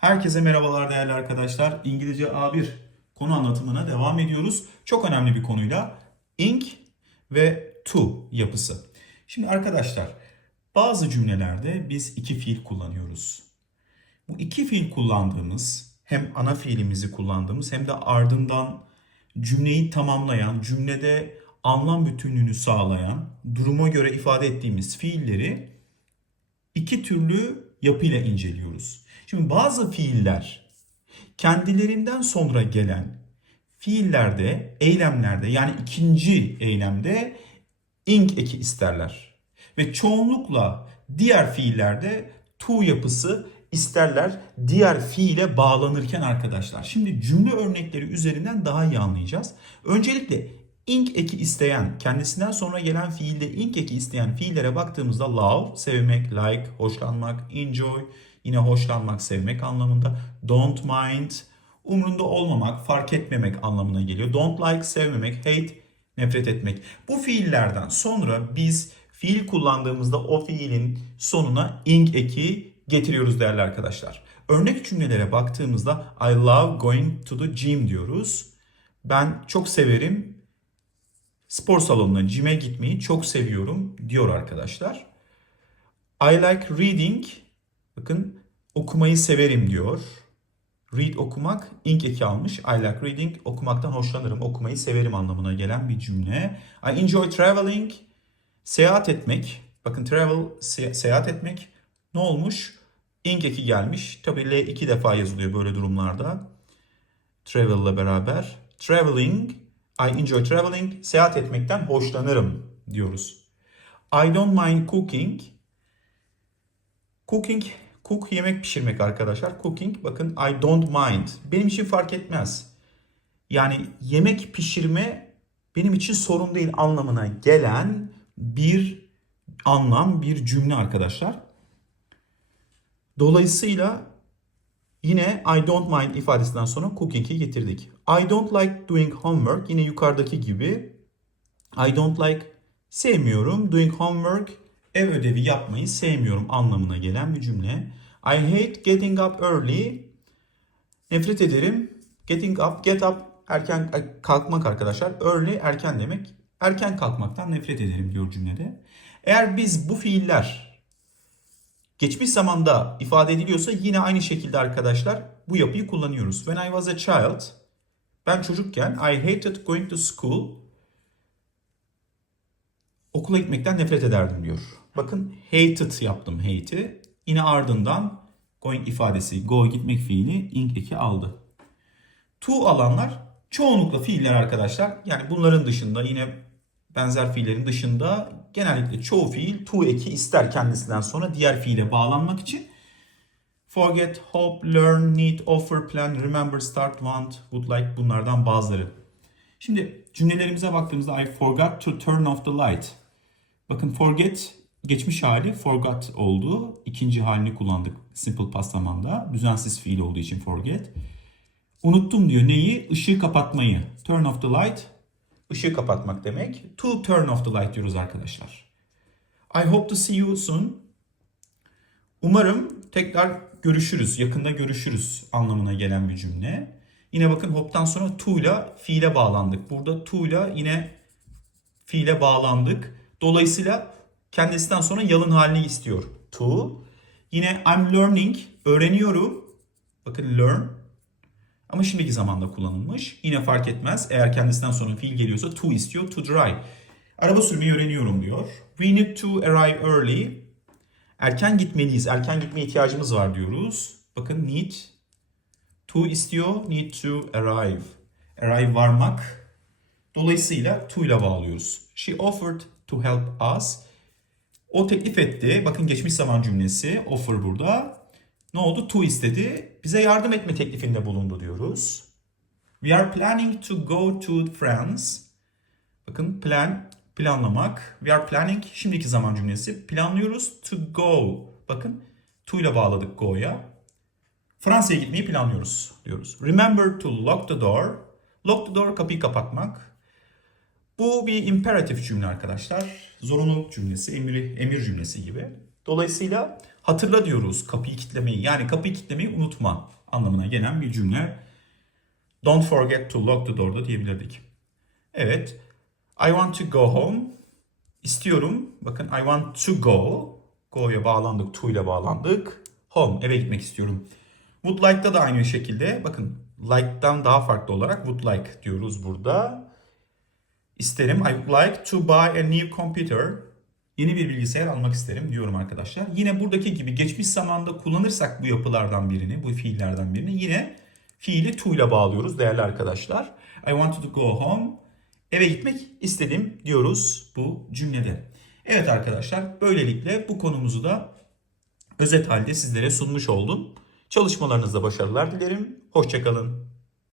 Herkese merhabalar değerli arkadaşlar. İngilizce A1 konu anlatımına devam ediyoruz. Çok önemli bir konuyla ink ve to yapısı. Şimdi arkadaşlar bazı cümlelerde biz iki fiil kullanıyoruz. Bu iki fiil kullandığımız hem ana fiilimizi kullandığımız hem de ardından cümleyi tamamlayan, cümlede anlam bütünlüğünü sağlayan, duruma göre ifade ettiğimiz fiilleri iki türlü yapıyla inceliyoruz. Şimdi bazı fiiller kendilerinden sonra gelen fiillerde, eylemlerde yani ikinci eylemde ing eki isterler. Ve çoğunlukla diğer fiillerde to yapısı isterler diğer fiile bağlanırken arkadaşlar. Şimdi cümle örnekleri üzerinden daha iyi anlayacağız. Öncelikle ing eki isteyen, kendisinden sonra gelen fiilde ing eki isteyen fiillere baktığımızda love, sevmek, like, hoşlanmak, enjoy, yine hoşlanmak, sevmek anlamında. Don't mind, umrunda olmamak, fark etmemek anlamına geliyor. Don't like, sevmemek, hate, nefret etmek. Bu fiillerden sonra biz fiil kullandığımızda o fiilin sonuna ing eki getiriyoruz değerli arkadaşlar. Örnek cümlelere baktığımızda I love going to the gym diyoruz. Ben çok severim spor salonuna, gym'e gitmeyi çok seviyorum diyor arkadaşlar. I like reading. Bakın okumayı severim diyor. Read okumak, ink eki almış. I like reading, okumaktan hoşlanırım, okumayı severim anlamına gelen bir cümle. I enjoy traveling, seyahat etmek. Bakın travel, se- seyahat etmek. Ne olmuş? Ink eki gelmiş. Tabii L iki defa yazılıyor böyle durumlarda. Travel ile beraber. Traveling, I enjoy traveling, seyahat etmekten hoşlanırım diyoruz. I don't mind cooking. Cooking, cook yemek pişirmek arkadaşlar. Cooking bakın I don't mind. Benim için fark etmez. Yani yemek pişirme benim için sorun değil anlamına gelen bir anlam, bir cümle arkadaşlar. Dolayısıyla yine I don't mind ifadesinden sonra cooking'i getirdik. I don't like doing homework yine yukarıdaki gibi. I don't like sevmiyorum. Doing homework ev ödevi yapmayı sevmiyorum anlamına gelen bir cümle. I hate getting up early. Nefret ederim. Getting up, get up erken kalkmak arkadaşlar. Early erken demek. Erken kalkmaktan nefret ederim diyor cümlede. Eğer biz bu fiiller geçmiş zamanda ifade ediliyorsa yine aynı şekilde arkadaşlar bu yapıyı kullanıyoruz. When I was a child ben çocukken I hated going to school okula gitmekten nefret ederdim diyor. Bakın hated yaptım hate'i. Yine ardından going ifadesi go gitmek fiili ing eki aldı. To alanlar çoğunlukla fiiller arkadaşlar. Yani bunların dışında yine benzer fiillerin dışında genellikle çoğu fiil to eki ister kendisinden sonra diğer fiile bağlanmak için. Forget, hope, learn, need, offer, plan, remember, start, want, would like bunlardan bazıları. Şimdi cümlelerimize baktığımızda I forgot to turn off the light. Bakın forget geçmiş hali forgot oldu. İkinci halini kullandık simple past zamanda. Düzensiz fiil olduğu için forget. Unuttum diyor neyi? Işığı kapatmayı. Turn off the light. Işığı kapatmak demek. To turn off the light diyoruz arkadaşlar. I hope to see you soon. Umarım tekrar görüşürüz, yakında görüşürüz anlamına gelen bir cümle. Yine bakın hope'tan sonra to ile fiile bağlandık. Burada to ile yine fiile bağlandık. Dolayısıyla kendisinden sonra yalın halini istiyor. To. Yine I'm learning, öğreniyorum. Bakın learn. Ama şimdiki zamanda kullanılmış. Yine fark etmez. Eğer kendisinden sonra fiil geliyorsa to istiyor. To drive. Araba sürmeyi öğreniyorum diyor. We need to arrive early. Erken gitmeliyiz. Erken gitmeye ihtiyacımız var diyoruz. Bakın need. To istiyor. Need to arrive. Arrive varmak. Dolayısıyla to ile bağlıyoruz. She offered to help us. O teklif etti. Bakın geçmiş zaman cümlesi. Offer burada. Ne oldu? To istedi. Bize yardım etme teklifinde bulundu diyoruz. We are planning to go to France. Bakın plan planlamak. We are planning şimdiki zaman cümlesi. Planlıyoruz to go. Bakın to ile bağladık go'ya. Fransa'ya gitmeyi planlıyoruz diyoruz. Remember to lock the door. Lock the door kapıyı kapatmak. Bu bir imperatif cümle arkadaşlar. Zorunluluk cümlesi, emir, emir cümlesi gibi. Dolayısıyla hatırla diyoruz kapıyı kilitlemeyi. Yani kapıyı kilitlemeyi unutma anlamına gelen bir cümle. Don't forget to lock the door da diyebilirdik. Evet. I want to go home. İstiyorum. Bakın I want to go. Go'ya bağlandık. To ile bağlandık. Home. Eve gitmek istiyorum. Would like'da da aynı şekilde. Bakın like'dan daha farklı olarak would like diyoruz burada. İsterim. I would like to buy a new computer. Yeni bir bilgisayar almak isterim diyorum arkadaşlar. Yine buradaki gibi geçmiş zamanda kullanırsak bu yapılardan birini, bu fiillerden birini yine fiili to ile bağlıyoruz değerli arkadaşlar. I wanted to go home. Eve gitmek istedim diyoruz bu cümlede. Evet arkadaşlar böylelikle bu konumuzu da özet halde sizlere sunmuş oldum. Çalışmalarınızda başarılar dilerim. Hoşçakalın.